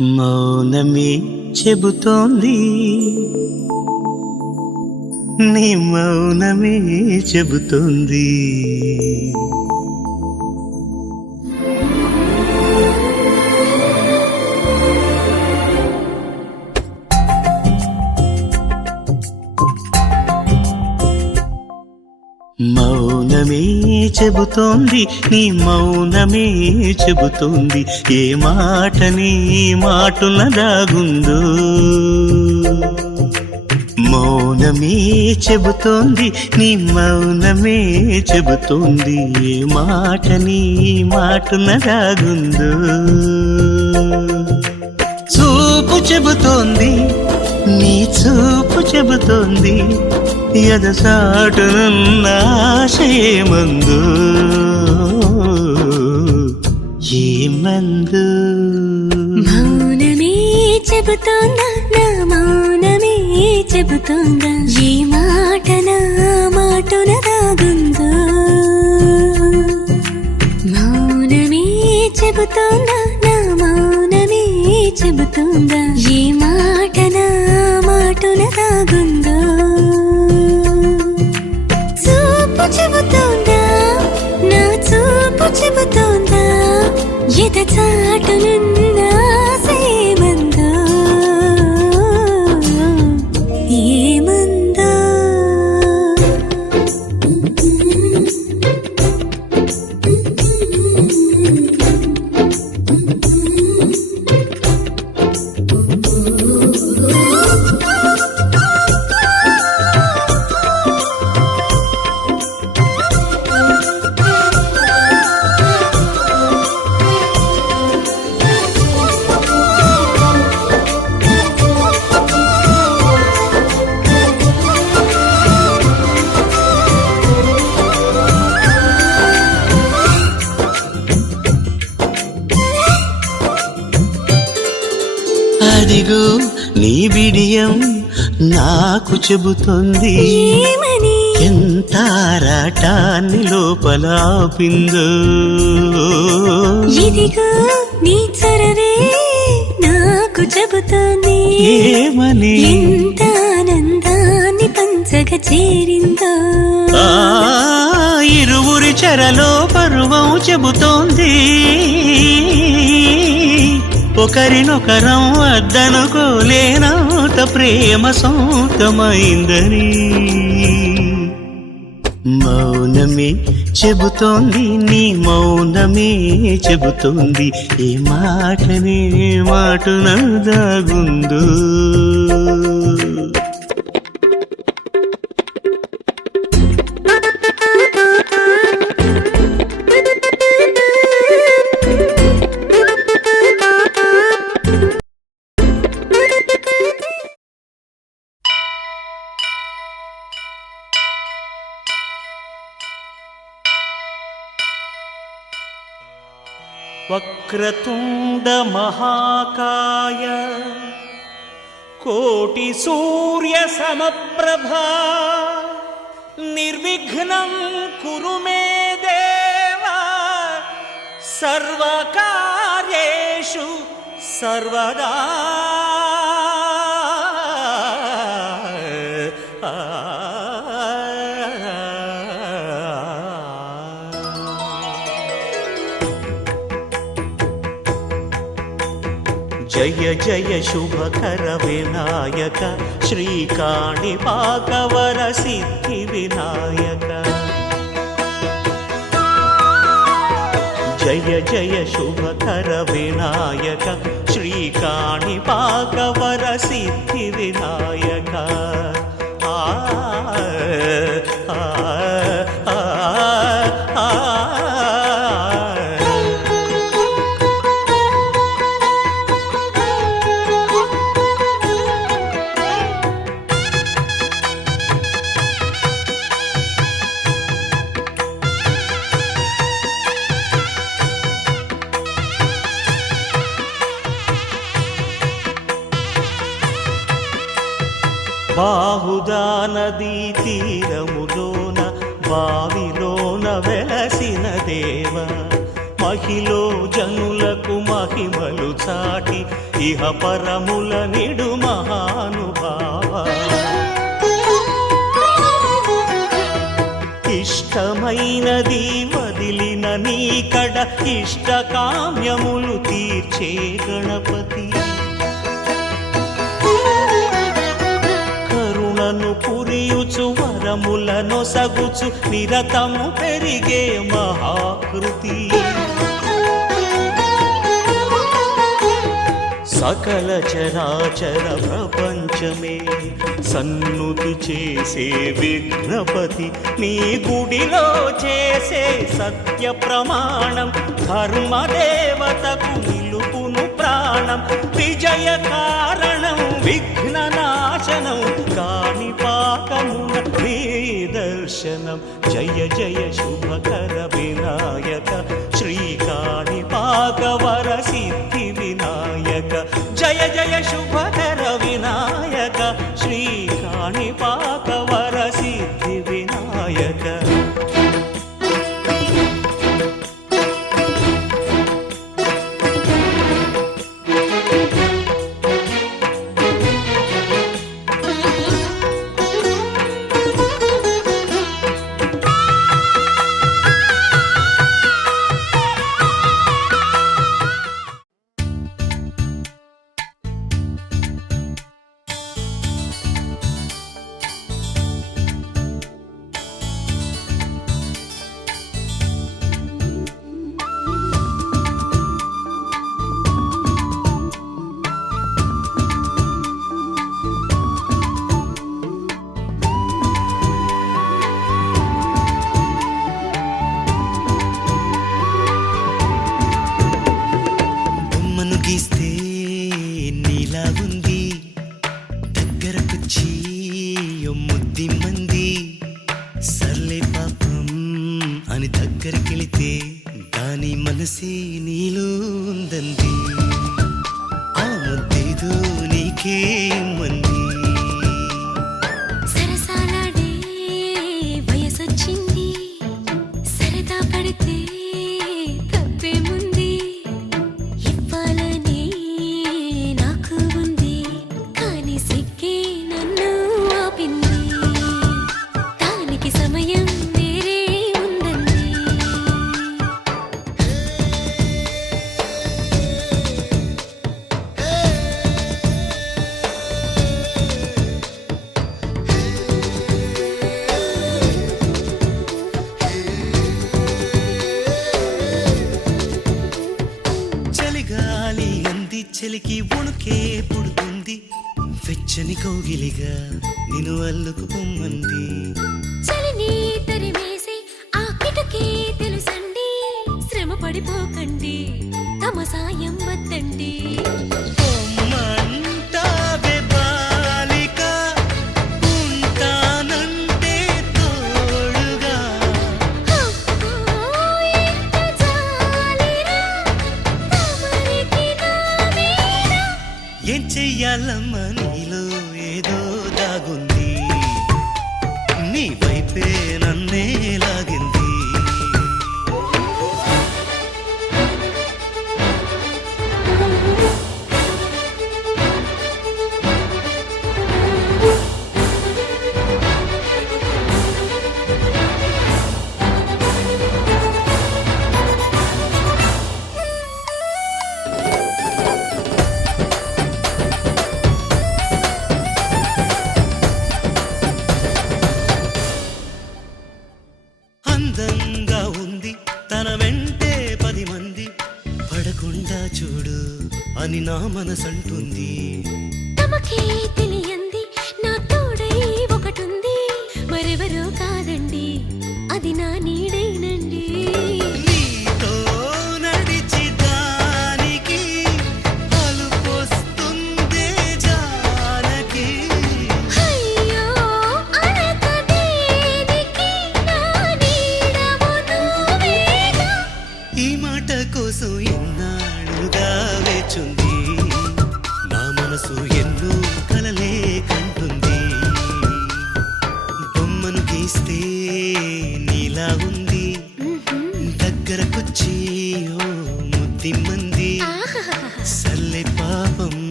మౌనమే చెబుతోంది, నీ మౌనమే చెబుతోంది. మౌనమే చెబుతోంది, నీ మౌనమే చెబుతోంది. ఏ మాట నీ మాటున దాగుందో. మౌనమే చెబుతోంది, నీ మౌనమే చెబుతోంది. ఏ మాట నీ మాటున దాగుందో. చూపు చెబుతోంది, నీ చూపు చెబుతోంది. ఎదసాటునున్న ఆశయమందు ఏమందు. మౌనమే చెబుతోందా, నా మౌనమే చెబుతోందా. ఏ మాట నా మాటున దాగుందో. మౌనమే చెబుతోందా, నా మౌనమే చెబుతోందా. ఏ మాట నా మాటున దాగుందో. చూపు చెబుతోందా, నా చూపు చెబుతోందా. ఎదచాటునున్న ఆశయమందో ఏమందో. అదిగో నీ బిడియం నాకు చెబుతోంది. ఏమని? ఎంత ఆరాటాన్ని లోపల ఆపిందో. ఇదిగో నీ చొరవే నాకు చెబుతోంది. ఏమని? ఎంత ఆనందాన్ని పంచగ చేరిందో. ఇరువురి చెరలో పరువం చెబుతోంది. ఒకరినొకరం వద్దనుకోలేనంత ప్రేమ సొంతమైందని. మౌనమే చెబుతోంది, నీ మౌనమే చెబుతోంది. ఏ మాటనే మాటున దాగుందో. వక్రతుండ మహాకాయ కోటి సూర్య సమప్రభా నిర్విఘ్నం కురు మే దేవ సర్వకార్యేషు సర్వదా. జయ జయ శుభకర వినాయక శ్రీకాణిపాకవర సిద్ధి వినాయక. జయ జయ శుభకర వినాయక శ్రీకాణిపాకవర సిద్ధి వినాయక. బాహుదా నదీ తీరములోన బావిలోన వెలసిన దేవ మహిలో జనులకు మహిమలు చాటి ఇహ పరముల నిడు మహానుభావ ఇష్టమైనది వదిలిన నీకడ ఇష్టకామ్యములు తీర్చే గణపతి కరుణను పురియుచు వరములను సగుచు నిరతము పెరిగే మహాకృతి సకల చరాచర ప్రపంచమే సన్నుతి చేసే విఘ్నపతి నీ గుడిలో చేసే సత్య ప్రమాణం ధర్మదేవతకు నిలుపును ప్రాణం విజయ కారణం విఘ్న నాశనం కాణిపాకమున నీ దర్శనం జయ జయ శుభకర వినాయక శ్రీ కాణిపాక వర సిద్ధి వినాయక జయ జయ శుభకర వినాయక శ్రీ కాణిపాక వర సిద్ధి వినాయక మనసే నీలో ఉందంది ఆ ముద్దేదో నీకే మంది సరసాలాడే వయసొచ్చింది సరదా పడితే తప్పేముంది ఇవ్వాలని నాకు ఉంది కానీ సిగ్గే నన్ను ఆపింది దానికి సమయం చెలికి ఉణుకే పుడుతుంది వెచ్చని కౌగిలిగా నిన్ను అల్లుకు పొమ్మంది చలిని తరిమేసి ఆ కిటకే తెలుసండి శ్రమ పడిపోకండి తమ సాయం వద్దండి ఏం చెయ్యాలమ్మా నీలో ఏదో దాగుంది నీ వైపే నన్నే లాగింది అందంగా ఉంది తన వెంటే 10 మంది పడకుండా చూడు అని నా మనసంటుంది తమకే తెలియంది నా తోడై ఒకటుంది మరెవరో కాదండి అది నా నీడైనండి నీతో నడిచి దానికి అలుపొస్తుందే జానకి అయ్యో అనకదేనికి నా నీడవు నువ్వేగా ఈ మాట కోసం ఎన్నాళ్ళుగా వేచుంది నా మనసు ఎన్నో కలలే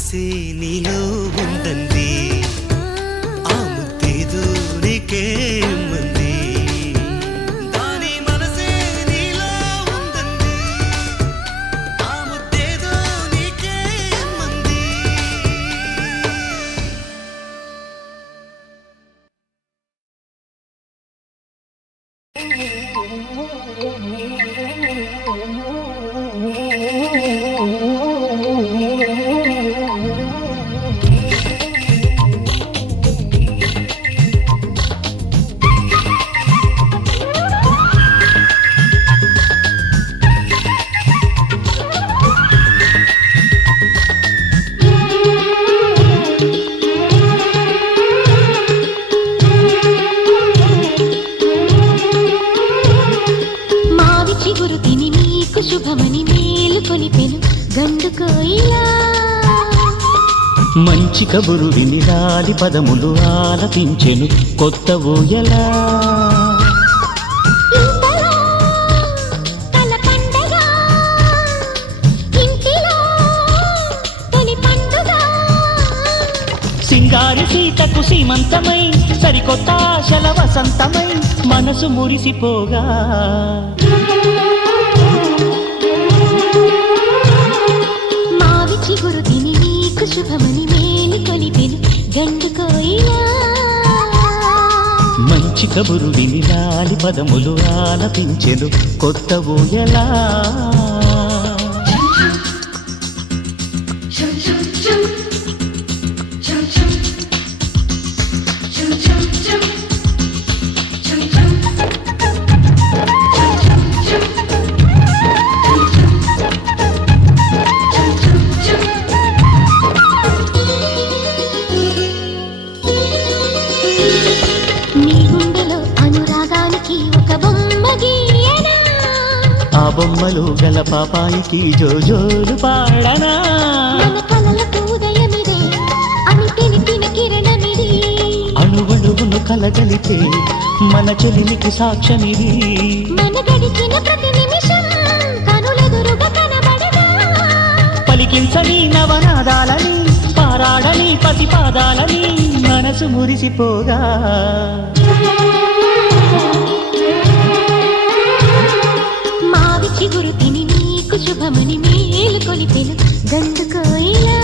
మనసే నీలో ఉందంది ఆ ముత్తేదో నీకే ఇమ్మంది దాని మనసే నీలో ఉందంది ఆ ముత్తేదో నీకే ఇమ్మంది మావి చిగురు తిని నీకు శుభమని మేలు కొలిపెను గండు కోయిలా మంచి కబురు విని రాలి పదములు ఆలపించెను కొత్త ఊయలా ఇంతలో తల పండగ ఇంటిలో తొలి పండుగ సింగారి సీతకు సీమంతమై సరికొత్త ఆశల వసంతమై మనసు మురిసిపోగా మావి చిగురు తిని నీకు శుభమని మేలు కొలిపెను గండు కోయిలా మంచి కబురు విని రాలి పదములు ఆలపించెను కొత్త ఊయలా నీ గుండెలో అనురాగానికి ఒక బొమ్మ గీయనా ఆ బొమ్మలు గల పాపాయికి జోజోలు పాడనా మన కలలకు ఉదయమిదే అని తెలిపిన కిరణమిది అణువణువును కలగలితే మన చెలిమికి సాక్ష్యమిది మన గడిచిన ప్రతి నిమిషం కనులెదురుగా కనబడగా పలికించని నవనాదాలని పారాడని పతిపాదాలని మనసు మురిసిపోగా మావి చిగురు తిని నీకు శుభమని మేలు కొలిపెను గండు కోయిలా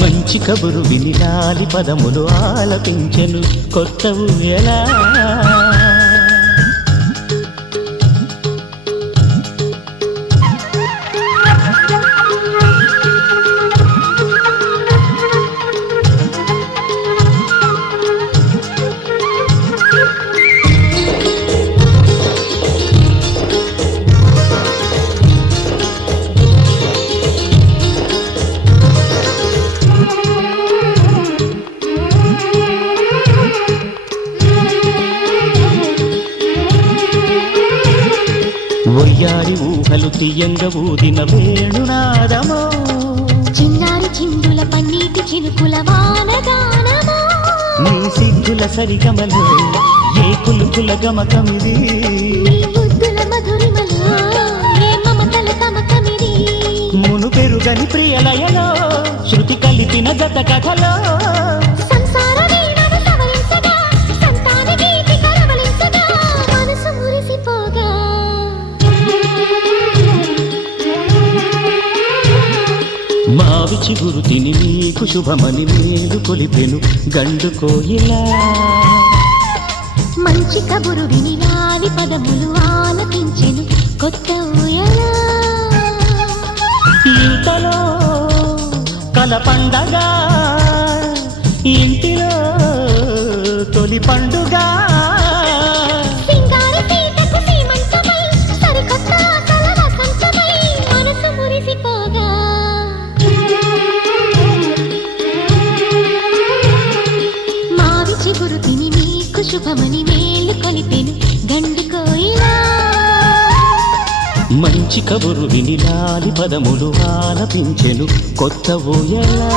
మంచి కబురు విని లాలి పదములు ఆలపించెను కొత్త ఊయలా ఒయ్యారి ఊహలు తీయంగ ఊదిన వేణునాదమో చిన్నారి చిందుల పన్నీటి చినుకుల వానగానమో నీ సిగ్గుల సరిగమలు ఏ కులుకుల గమకమిది నీ ముద్దుల మధురిమలో ఏ మమతల తమకమిది మును పెరుగని ప్రియలయలో శృతి కలిపిన గత కథలో సంసార వీణను సవరించగా సంతాన గీతి కరవలించగా మనసు మురిసిపోగా మావి చిగురు తిని నీకు శుభమని మేలు కొలిపెను గండు కోయిలా మంచి కబురు విని లాలి పదములు ఆలపించెను కొత్త ఊయలా ఇంతలో కల పండగ ఇంటిలో తొలి పండుగ సింగారి సీతకు సీమంతమై సరికొత్త ఆశల వసంతమై మనసు మురిసిపోగా మావి చిగురు తిని నీకు శుభమని మేలు కొలిపెను గండు కోయిలా మంచి కబురు విని లాలి పదములు ఆలపించెను కొత్త ఊయలా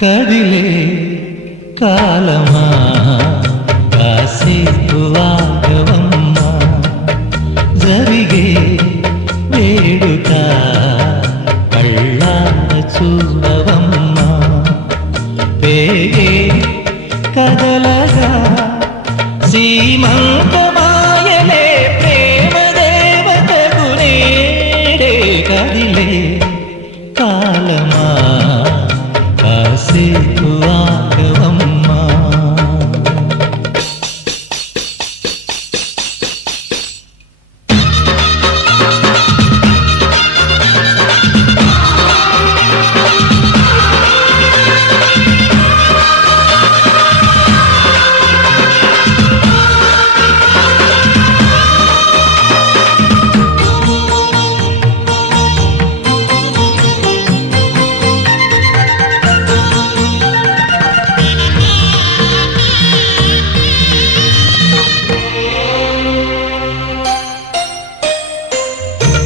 కదిలే కాలమా కాసేపు ఆగవమ్మా జరిగే వేడుక కళ్ళార చూడవమ్మా పేగే కదలగా సీమంతమాయలే ప్రేమ దేవతకు నేడే కదిలే కాలమా కాసేపు ఆగవమ్మా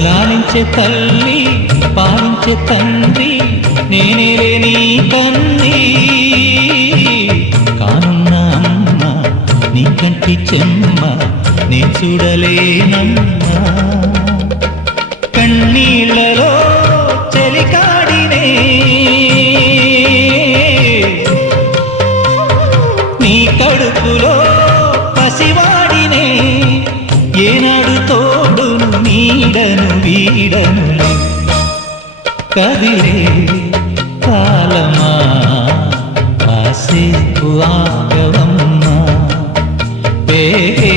లాలించే తల్లి పాలించే తండ్రి నేనే నీ కన్ని కానున్న అమ్మ నీ కంటి చెమ్మ నే చూడలేనమ్మా కన్నీళ్ళలో చెలికాడినే నీ కడుపులో పసివాడినే ఏనాడు తోడును నీడను వీడను కదిలే కాలమా కాసేపు ఆగవమ్మా పేగే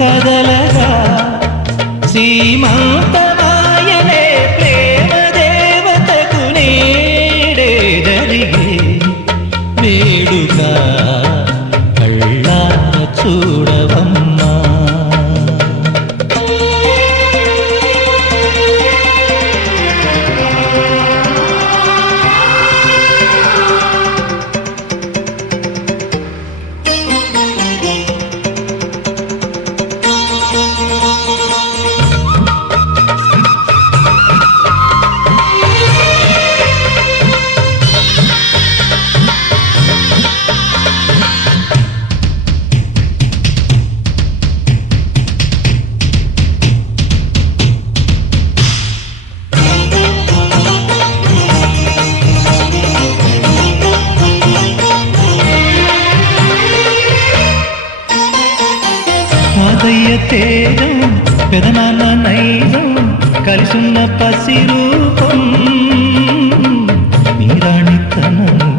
కదలగా సీమంతమాయనే ప్రేమ దేవతకు నేడే జరిగే వేడుక కళ్ళార చూడవమ్మా తాతయ్య తేజం పెదనాన్న నైజం కలిసున్న పసి రూపం నీరాణితనము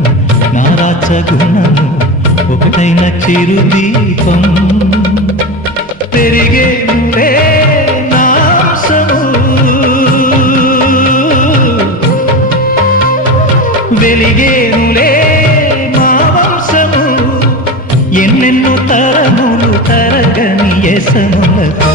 నారాచ గుణము ఒకటైన చిరుదీపం పెరిగేనులే నాంసము వెలిగేనులే మా వంశము ఎన్నెన్నో తరములు తరగని యసములకు